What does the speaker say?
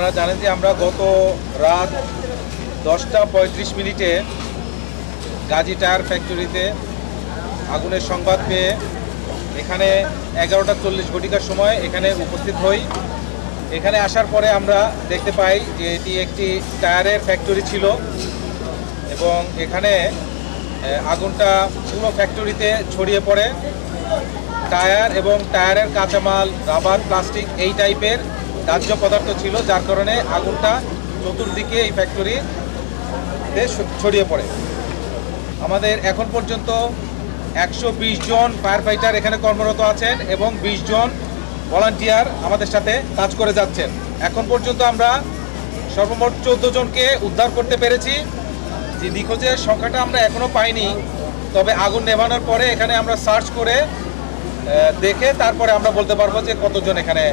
আপনারা জানেন যে আমরা গত রাত 10টা 35 মিনিটে গাজী টায়ার ফ্যাক্টরিতে আগুনের সংবাদ পেয়ে এখানে 11টা 40 ঘটিকার সময় এখানে উপস্থিত হই। এখানে আসার পরে আমরা দেখতে পাই যে এটি একটি টায়ারের ফ্যাক্টরি ছিল এবং এখানে আগুনটা পুরো ফ্যাক্টরিতে ছড়িয়ে পড়ে। টায়ার এবং টায়ারের কাঁচামাল, রাবার, প্লাস্টিক এই টাইপের দাহ্য পদার্থ ছিল, যার কারণে আগুনটা চতুর্দিকে এই ফ্যাক্টরিতে ছড়িয়ে পড়ে। আমাদের এখন পর্যন্ত 120 জন ফায়ার ফাইটার এখানে কর্মরত আছেন এবং 20 জন ভলান্টিয়ার আমাদের সাথে কাজ করে যাচ্ছেন। এখন পর্যন্ত আমরা সর্বমোট 14 জনকে উদ্ধার করতে পেরেছি। যে নিখোঁজের সংখ্যাটা আমরা এখনও পাইনি, তবে আগুন নেভানোর পরে এখানে আমরা সার্চ করে দেখে তারপরে আমরা বলতে পারবো যে কতজন এখানে